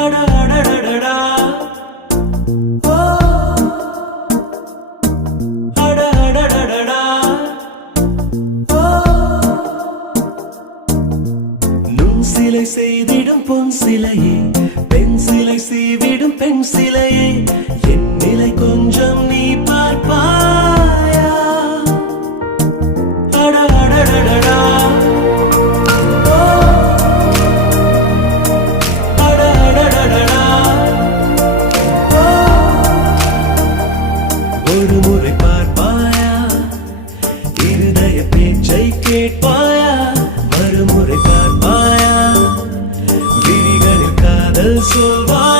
அட அடடடடா ஓ அட அடடடடா ஓ நுண் சிலை செய்திடும் பொன் சிலையே பெண் சிலை செய்விடும் பெண் சிலையே என் நிலை கொஞ்சம் நீ பார்ப்பாயா அட அடடடடா ஒரு முறை பார்ப்பாயா இருதய பேச்சை கேட்பாயா மறுமுறை பார்ப்பாயா விழிகளில் காதல் சொல்வாயா